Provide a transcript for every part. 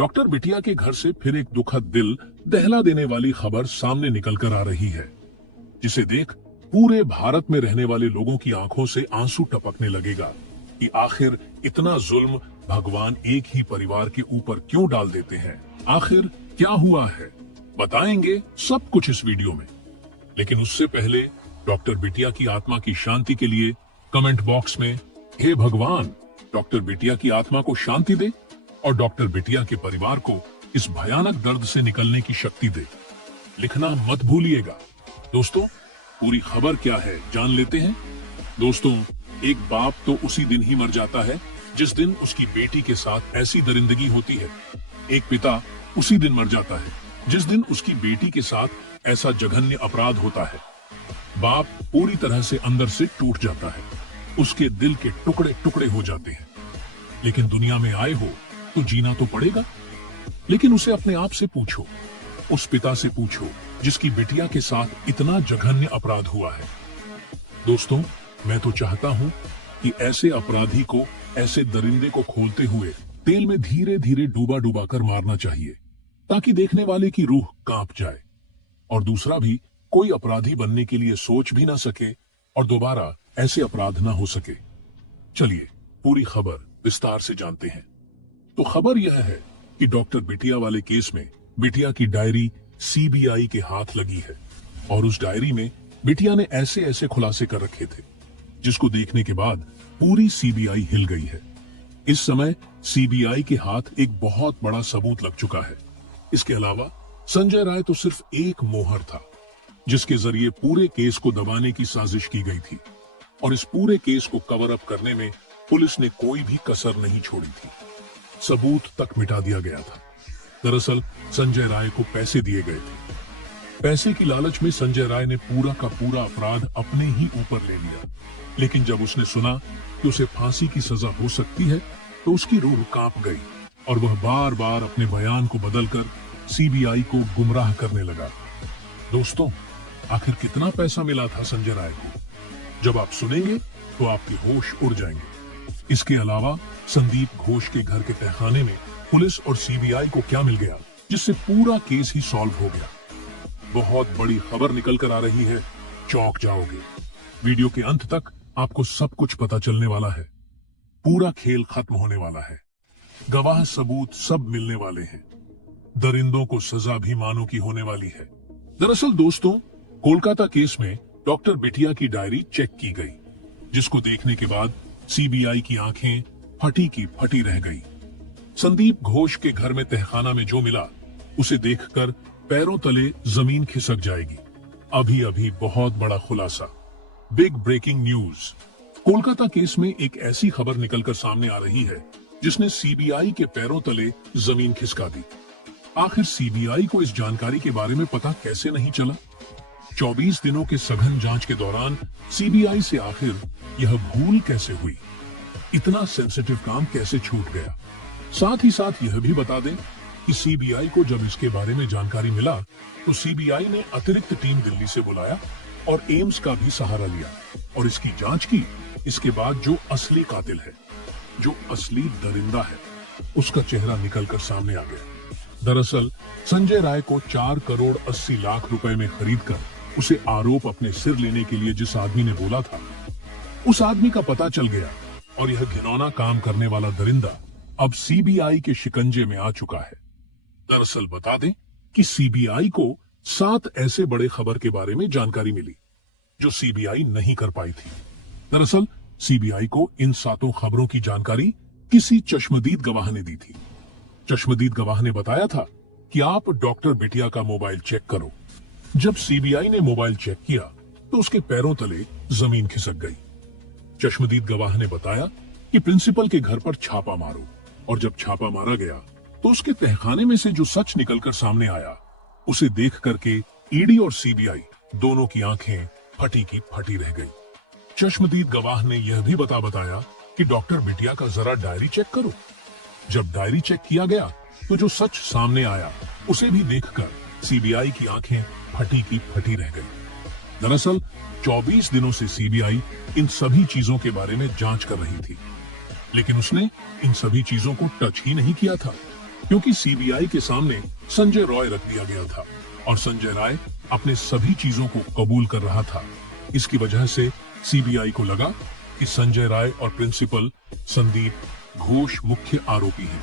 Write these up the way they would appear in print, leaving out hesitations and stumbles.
Doctor बिटिया के घर से फिर एक दुखद दिल दहला देने वाली खबर सामने निकल कर आ रही है, जिसे देख पूरे भारत में रहने वाले लोगों की आंखों से आंसू टपकने लगेगा कि आखिर इतना जुल्म भगवान एक ही परिवार के ऊपर क्यों डाल देते हैं। आखिर क्या हुआ है, बताएंगे सब कुछ इस वीडियो में। लेकिन उससे पहले डॉक्टर बिटिया की आत्मा की शांति के लिए कमेंट बॉक्स में हे भगवान डॉक्टर बिटिया की आत्मा को शांति दे और डॉक्टर बिटिया के परिवार को इस भयानक दर्द से निकलने की शक्ति दे, लिखना मत भूलिएगा। दोस्तों, पूरी खबर क्या है जान लेते हैं। दोस्तों, एक बाप तो उसी दिन ही मर जाता है जिस दिन उसकी बेटी के साथ ऐसी दरिंदगी होती है। एक पिता उसी दिन मर जाता है जिस दिन उसकी बेटी के साथ ऐसा जघन्य अपराध होता है। बाप पूरी तरह से अंदर से टूट जाता है, उसके दिल के टुकड़े टुकड़े हो जाते हैं। लेकिन दुनिया में आए हो तो जीना तो पड़ेगा। लेकिन उसे अपने आप से पूछो, उस पिता से पूछो जिसकी बिटिया के साथ इतना जघन्य अपराध हुआ है। दोस्तों, मैं तो चाहता हूं कि ऐसे अपराधी को, ऐसे दरिंदे को खोलते हुए तेल में धीरे धीरे डूबा डूबा कर मारना चाहिए, ताकि देखने वाले की रूह कांप जाए और दूसरा भी कोई अपराधी बनने के लिए सोच भी ना सके और दोबारा ऐसे अपराध ना हो सके। चलिए पूरी खबर विस्तार से जानते हैं। तो खबर यह है कि डॉक्टर बिटिया वाले केस में बिटिया की डायरी सीबीआई के हाथ लगी है और उस डायरी में बिटिया ने ऐसे ऐसे खुलासे कर रखे थे जिसको देखने के बाद पूरी सीबीआई हिल गई है। इस समय सीबीआई के हाथ एक बहुत बड़ा सबूत लग चुका है। इसके अलावा संजय राय तो सिर्फ एक मोहर था जिसके जरिए पूरे केस को दबाने की साजिश की गई थी और इस पूरे केस को कवर अप करने में पुलिस ने कोई भी कसर नहीं छोड़ी थी। सबूत तक मिटा दिया गया था। दरअसल संजय राय को पैसे दिए गए थे। पैसे की लालच में संजय राय ने पूरा का पूरा अपराध अपने ही ऊपर ले लिया। लेकिन जब उसने सुना कि उसे फांसी की सजा हो सकती है तो उसकी रूह कांप गई और वह बार बार अपने बयान को बदलकर सीबीआई को गुमराह करने लगा। दोस्तों, आखिर कितना पैसा मिला था संजय राय को, जब आप सुनेंगे तो आपके होश उड़ जाएंगे। इसके अलावा संदीप घोष के घर के तहखाने में पुलिस और सीबीआई को क्या मिल गया जिससे पूरा केस ही सॉल्व हो गया। बहुत बड़ी खबर निकल कर आ रही है, चौंक जाओगे। वीडियो के अंत तक आपको सब कुछ पता चलने वाला है। पूरा खेल खत्म होने वाला है, गवाह सबूत सब मिलने वाले हैं, दरिंदों को सजा भी मानो की होने वाली है। दरअसल दोस्तों, कोलकाता केस में डॉक्टर बिटिया की डायरी चेक की गई, जिसको देखने के बाद सीबीआई की आंखें फटी की फटी रह गई। संदीप घोष के घर में तहखाना में जो मिला उसे देखकर पैरों तले जमीन खिसक जाएगी। अभी अभी बहुत बड़ा खुलासा, big breaking news. Kolkata case में एक ऐसी खबर निकलकर सामने आ रही है जिसने सीबीआई के पैरों तले जमीन खिसका दी। आखिर सीबीआई को इस जानकारी के बारे में पता कैसे नहीं चला? 24 दिनों के सघन जांच के दौरान सीबीआई से आखिर यह भूल कैसे हुई? इतना सेंसिटिव काम कैसे छूट गया? साथ ही साथ यह भी बता दें कि सीबीआई को जब इसके बारे में जानकारी मिला तो सीबीआई ने अतिरिक्त टीम दिल्ली से बुलाया और एम्स का भी सहारा लिया और इसकी जांच की। इसके बाद जो असली कातिल है, जो असली दरिंदा है, उसका चेहरा निकलकर सामने आ गया। दरअसल संजय राय को 4 करोड़ 80 लाख रुपए में खरीदकर उसे आरोप अपने सिर लेने के लिए जिस आदमी ने बोला था, उस आदमी का पता चल गया और यह घिनौना काम करने वाला दरिंदा अब सीबीआई के शिकंजे में आ चुका है। दरअसल बता दें कि सीबीआई को 7 ऐसे बड़े खबर के बारे में जानकारी मिली जो सीबीआई नहीं कर पाई थी। दरअसल सीबीआई को इन 7 खबरों की जानकारी किसी चश्मदीद गवाह ने दी थी। चश्मदीद गवाह ने बताया था कि आप डॉक्टर बिटिया का मोबाइल चेक करो। जब सीबीआई ने मोबाइल चेक किया तो उसके पैरों तले जमीन खिसक गई। चश्मदीद गवाह ने बताया कि प्रिंसिपल के घर पर छापा मारो और जब छापा मारा गया तो उसके तहखाने में से जो सच निकलकर सामने आया उसे देख करके ईडी और सीबीआई दोनों की आंखें फटी की फटी रह गई। चश्मदीद गवाह ने यह भी बताया कि डॉक्टर बिटिया का जरा डायरी चेक करो। जब डायरी चेक किया गया तो जो सच सामने आया उसे भी देखकर सीबीआई की आंखें फटी की फटी रह गई। दरअसल 24 दिनों से सीबीआई इन सभी चीजों के बारे में जांच कर रही थी, लेकिन उसने इन सभी चीजों को टच ही नहीं किया था। क्योंकि सीबीआई के सामने संजय रॉय रख दिया गया था और संजय राय अपने सभी चीजों को कबूल कर रहा था। इसकी वजह से सीबीआई को लगा कि संजय राय और प्रिंसिपल संदीप घोष मुख्य आरोपी हैं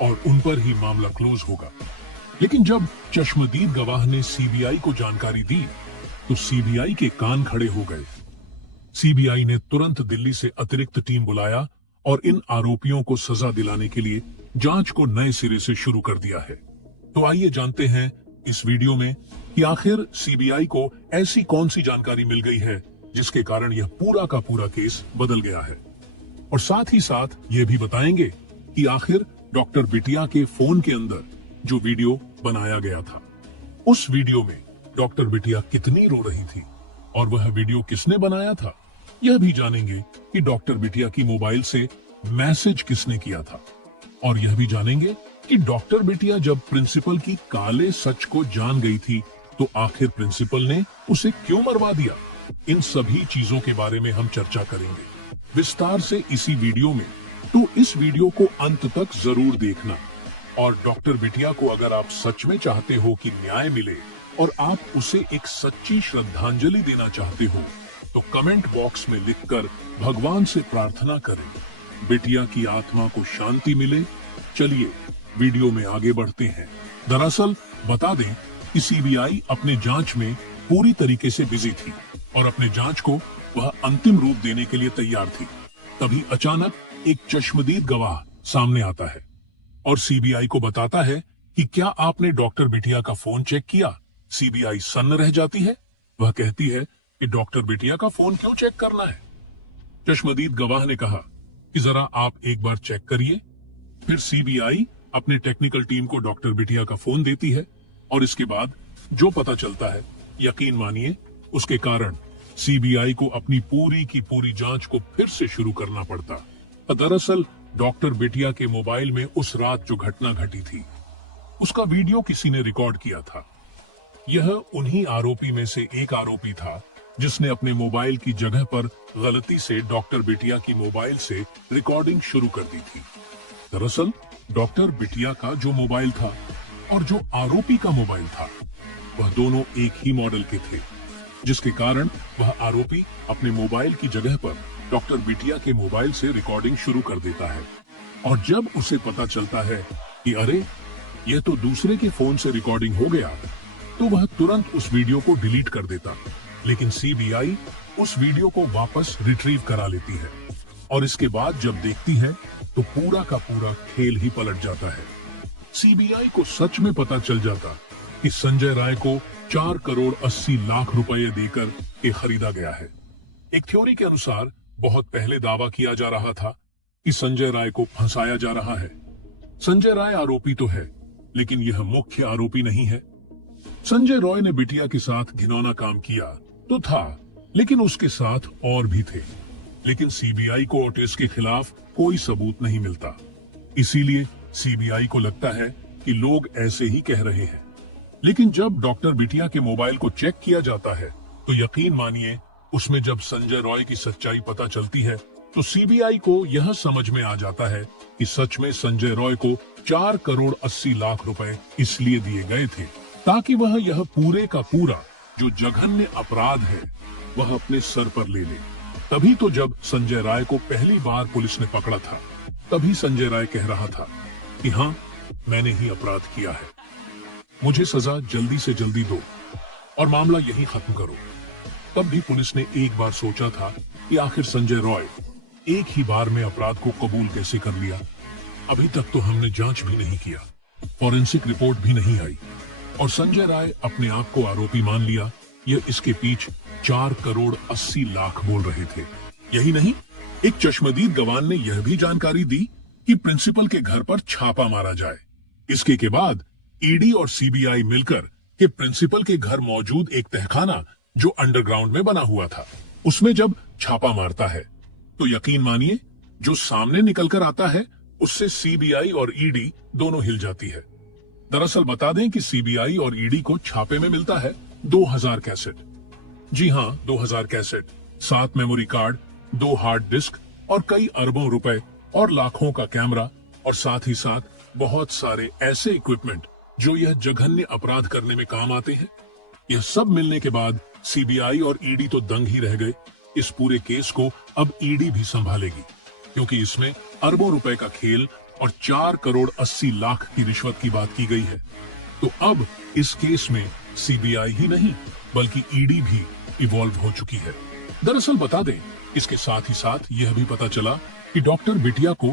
और उन पर ही मामला क्लोज होगा। लेकिन जब चश्मदीद गवाह ने सीबीआई को जानकारी दी तो सीबीआई के कान खड़े हो गए। सीबीआई ने तुरंत दिल्ली से अतिरिक्त टीम बुलाया और इन आरोपियों को सजा दिलाने के लिए जांच को नए सिरे से शुरू कर दिया है। तो आइए जानते हैं इस वीडियो में कि आखिर सीबीआई को ऐसी कौन सी जानकारी मिल गई है जिसके कारण यह पूरा का पूरा केस बदल गया है। और साथ ही साथ ये भी बताएंगे कि आखिर डॉक्टर बिटिया के फोन के अंदर जो वीडियो बनाया गया था, उस वीडियो में डॉक्टर बिटिया कितनी रो रही थी और वह वीडियो किसने बनाया था। यह भी जानेंगे कि डॉक्टर बिटिया की मोबाइल से मैसेज किसने किया था और यह भी जानेंगे कि डॉक्टर बिटिया जब प्रिंसिपल की काले सच को जान गई थी तो आखिर प्रिंसिपल ने उसे क्यों मरवा दिया। इन सभी चीजों के बारे में हम चर्चा करेंगे विस्तार से इसी वीडियो में, तो इस वीडियो को अंत तक जरूर देखना। और डॉक्टर बिटिया को अगर आप सच में चाहते हो कि न्याय मिले और आप उसे एक सच्ची श्रद्धांजलि देना चाहते हो तो कमेंट बॉक्स में लिखकर भगवान से प्रार्थना करें, बिटिया की आत्मा को शांति मिले। चलिए वीडियो में आगे बढ़ते हैं। दरअसल बता दें कि सीबीआई अपने जांच में पूरी तरीके से बिजी थी और अपने जांच को वह अंतिम रूप देने के लिए तैयार थी। तभी अचानक एक चश्मदीद गवाह सामने आता है और सीबीआई को बताता है कि क्या आपने डॉक्टर बिटिया का फोन चेक किया। सीबीआई सन्न रह जाती है। वह कहती है कि डॉक्टर बिटिया का फोन क्यों चेक करना है। चश्मदीद गवाह ने कहा कि जरा आप एक बार चेक करिए। फिर सीबीआई अपने टेक्निकल टीम को डॉक्टर बिटिया का फोन देती है और इसके बाद जो पता चलता है, यकीन मानिए उसके कारण सीबीआई को अपनी पूरी की पूरी जांच को फिर से शुरू करना पड़ता। दरअसल डॉक्टर बिटिया के मोबाइल में उस रात जो घटना घटी थी उसका वीडियो किसी ने रिकॉर्ड किया था। यह उन्हीं आरोपी में से एक आरोपी था जिसने अपने मोबाइल की जगह पर गलती से डॉक्टर बिटिया की मोबाइल से रिकॉर्डिंग शुरू कर दी थी। दरअसल डॉक्टर बिटिया का जो मोबाइल था और जो आरोपी का मोबाइल था वह दोनों एक ही मॉडल के थे, जिसके कारण वह आरोपी अपने मोबाइल की जगह पर डॉक्टर बिटिया के मोबाइल से रिकॉर्डिंग शुरू कर देता है। और जब उसे पता चलता है कि अरे यह तो दूसरे के फोन से रिकॉर्डिंग हो गया, तो वह तुरंत उस वीडियो को डिलीट कर देता। लेकिन सीबीआई उस वीडियो को वापस रिट्रीव करा लेती है और इसके बाद जब देखती है तो पूरा का पूरा खेल ही पलट जाता है। सीबीआई को सच में पता चल जाता कि संजय राय को 4 करोड़ 80 लाख रुपए देकर ये खरीदा गया है। एक थ्योरी के अनुसार बहुत पहले दावा किया जा रहा था कि संजय राय को फंसाया जा रहा है। संजय राय आरोपी तो है, लेकिन यह मुख्य आरोपी नहीं है। संजय रॉय ने बिटिया के साथ घिनौना काम किया तो था, लेकिन उसके साथ और भी थे। लेकिन सीबीआई को ओटिस के खिलाफ कोई सबूत नहीं मिलता। इसीलिए सीबीआई को लगता है कि लोग ऐसे ही कह रहे हैं। लेकिन जब डॉक्टर बिटिया के मोबाइल को चेक किया जाता है तो यकीन मानिए उसमें जब संजय रॉय की सच्चाई पता चलती है तो सीबीआई को यह समझ में आ जाता है कि सच में संजय रॉय को 4 करोड़ 80 लाख रुपए इसलिए दिए गए थे ताकि वह यह पूरे का पूरा जो जघन्य अपराध है वह अपने सर पर ले ले। तभी तो जब संजय राय को पहली बार पुलिस ने पकड़ा था तभी संजय राय कह रहा था कि हाँ, मैंने ही अपराध किया है, मुझे सजा जल्दी से जल्दी दो और मामला यही खत्म करो। तब भी पुलिस ने एक बार सोचा था कि आखिर संजय रॉय एक ही बार में अपराध को कबूल कैसे कर लिया। अभी तक तो हमने जांच भी नहीं किया, फॉरेंसिक रिपोर्ट भी नहीं आई और संजय राय अपने आप को आरोपी मान लिया। यह इसके पीछे 4 करोड़ 80 लाख बोल रहे थे। यही नहीं, एक चश्मदीद गवाह ने यह भी जानकारी दी कि प्रिंसिपल के घर पर छापा मारा जाए। इसके के बाद ईडी और सीबीआई मिलकर के प्रिंसिपल के घर मौजूद एक तहखाना जो अंडरग्राउंड में बना हुआ था उसमें जब छापा मारता है तो यकीन मानिए जो सामने निकल कर आता है उससे सीबीआई और ईडी दोनों हिल जाती है। दरअसल बता दें कि सीबीआई और ईडी को छापे में मिलता है 2000 कैसेट। जी हाँ, 2000 cassette, 7 memory card, 2 hard disk और कई अरबों रुपए और लाखों का कैमरा और साथ ही साथ बहुत सारे ऐसे इक्विपमेंट जो यह जघन्य अपराध करने में काम आते हैं। यह सब मिलने के बाद सीबीआई और ईडी तो दंग ही रह गए। इस पूरे केस को अब ईडी भी संभालेगी, क्योंकि इसमें अरबों रुपए का खेल और 4 करोड़ 80 लाख की रिश्वत की बात की गई है। तो अब इस केस में सीबीआई ही नहीं बल्कि ईडी भी इवॉल्व हो चुकी है। दरअसल बता दें, इसके साथ ही साथ यह भी पता चला कि डॉक्टर बिटिया को